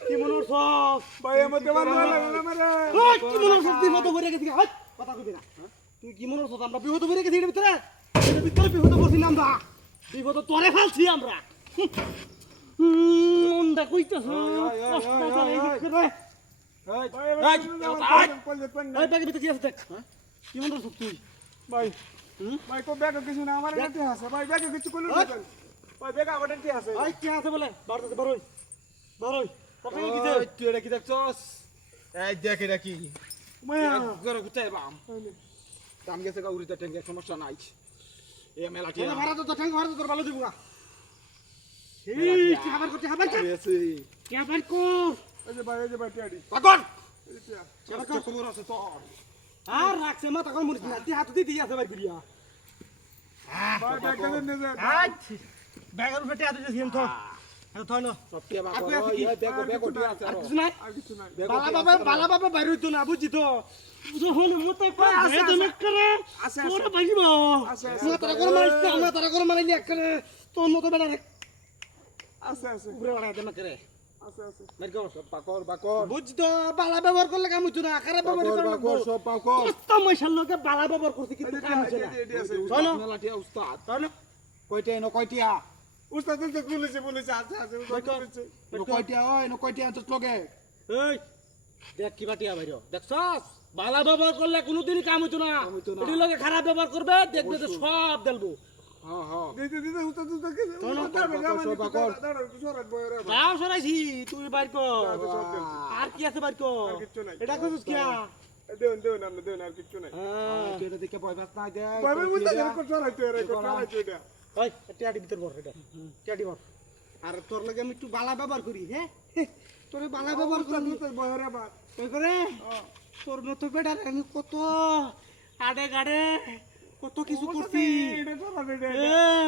কি মনে হচ্ছস ভাই আমার দেওয়ার ভয় লাগে না মারে কি মনে হচ্ছস বিপদ ভরে গেছি হাই কথা কইবি না তুই কি মনে হচ্ছস আমরা বিপদ ভরে গেছি এর ভিতরে বিপদ করছি না আমরা বিপদ তোরে ফেলছি আমরা মনটা কইতাছ ব্যাগের ভিতরে কি আছে দেখ কি মনে হচ্ছস তুই ভাই ভাই কো ব্যাগ কিছু না আমার কাছে আছে ভাই ব্যাগ কিছু কইলো না ভাই ব্যাগ আমার কাছে আছে ভাই কি আছে বলে বারতে বারোই বারোই কথা কি দে তুই এটা কি দেখছস এই দেখ এটা কি মায়া গরো গুতাই বাম দাম গেছে গাউরিতে টেঙ্গে সমস্যা নাই এ মেলাটি না ভাড়া তো ঠ্যাং ভাড়া তো তোর ভালো দিব না এই কি খাবার করতে খাবার কর আছে কি খাবার কর এই যে ভাই টিয়াডি পাগল কেন কর খবর আছে তো আর রাখছে মাথা কোন মরিস না তুই হাত দিয়ে আছে ভাই গুড়িয়া ভাই ব্যাগ কেন নে যা ব্যাগের উপরে টিয়া দিছিস তো হ্যাঁ থই না সব টিয়া বাবা ওই ব্যাগ ওটি আছে আর কিছু নাই আর কিছু নাই বালা বাবা বাইরে হইতো না বুঝছি তো যখন মতে কই আছে তুমি করে আছে তোরা ভাইব আছে আমরা তারা করে মারছি আমরা তারা করে মারলি এক করে তোর মতো বেলা আছে উপরে বাড়াই দে না করে আছে মার গো সব বাকর বুঝছি তো বালা ব্যবহার করলে কাম হইতো না খারাপ ব্যবহার বাকর সব বাকর কত মশার লোকে বালা ব্যবহার করতে কিন্তু কাম হইছে না শোনো মেলাটি উস্তাদ তাই না কয়টিয়া উস্তাদ তো বলেছে আছে কয়টিয়া ওই কয়টিয়া তো লগে এই দেখ কি বাটিয়া বাইরে দেখছস বালা ব্যবহার করলে কোনোদিনই কাম হইতো না এটি লোকে খারাপ ব্যবহার করবে দেখবে তো সব দেলবো হ্যাঁ দিদি উস্তাদ তো কি গাও সরাইছি তুই বাইর কর আর কি আছে বাইর কর এটা কইছিস কি দেন আমরা দেন আর কিছু নাই হ্যাঁ এটা দেখে ভয় পাস নাই দে ভয় বুঝতে কর চড়াইতে রে চড়াইতে এটা ওই টিয়াডি ভিতর বর এটা টিয়াডি বর আর তোর লাগে আমি একটু বালা ব্যবহার করি হ্যাঁ তোরে বালা ব্যবহার করি তোর বয়রে বা কই করে তোর মতো বেডার আমি কত আডে গাড়ে কত কিছু করছি এটা চড়াবে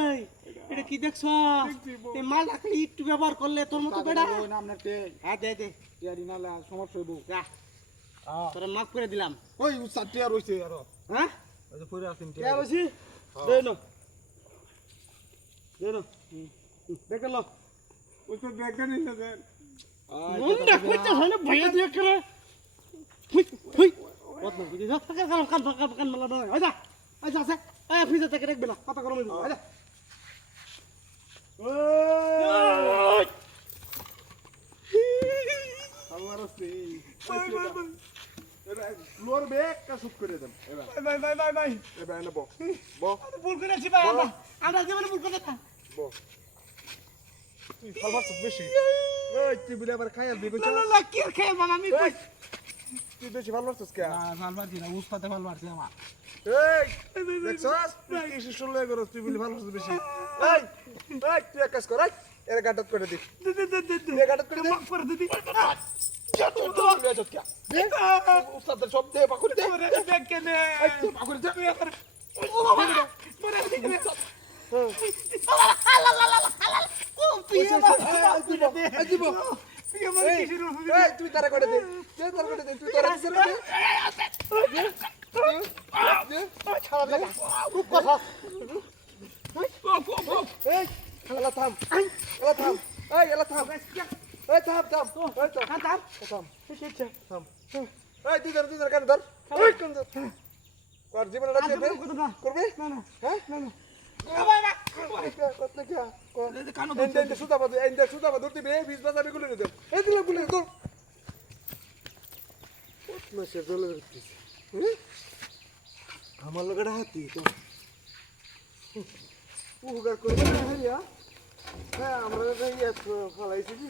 এই এটা কি দেখছ এই মাল রাখলে একটু ব্যবহার করলে তোর মতো বেডা ওই নাম নাতে হ্যাঁ দে দে টিয়ারি নালে সমস্যা হইব যা তোরে মাফ করে দিলাম ওই উস্তাদ টিয়া রইছে আর হ্যাঁ ওই যে পড়ে আছেন কে বসি দে নো দেখ লো উস্তাদ ব্যাগ দেন না দেন মুন্ডা কইতে হয় না ভয় দিয়ে করে হুই হুই কত না বুঝি কান মালা নয় আচ্ছা আচ্ছা আচ্ছা এই ফ্রিজে থেকে রাখবে না কথা গরম হইব আচ্ছা ওই আমার আছে লোর ব্যাগ কা শুট করে দেন ভাই এবার এনে বো ভুল করেছি ভাই আমরা জীবনে ভুল করে না বো তুই খাবার তো বেশি ওই তুই বলে আবার খাইয়া দিবি কইছ না কি খেয়ে বাবা আমি তুই বেশি ভালো লাগছস কে ভাল মারছি না উস্তাদে ভাল মারছি আমার এই দেখছস তুই কি শিশু লয়ে গরস তুই বলে ভালো লাগছস বেশি এই তুই এক কাজ কর এর গাডত করে দি দে গাডত করে দে করে দিদি উস্তাদের সব দে পাকুড়ি দে ব্যাগ কেনে পাকুড়ি দে তুই তারা করে দে তুই তারা খেলা থাম থাম কেন ধর জীবন করবে হ্যাঁ সুতা ধরতে বীজ বাজাবে গুলো এই দিলাম গুলো তোর আমার লোকের হাতি তো উপকার করবে না ভাইয়া হ্যাঁ আমরা ফলাইছি কি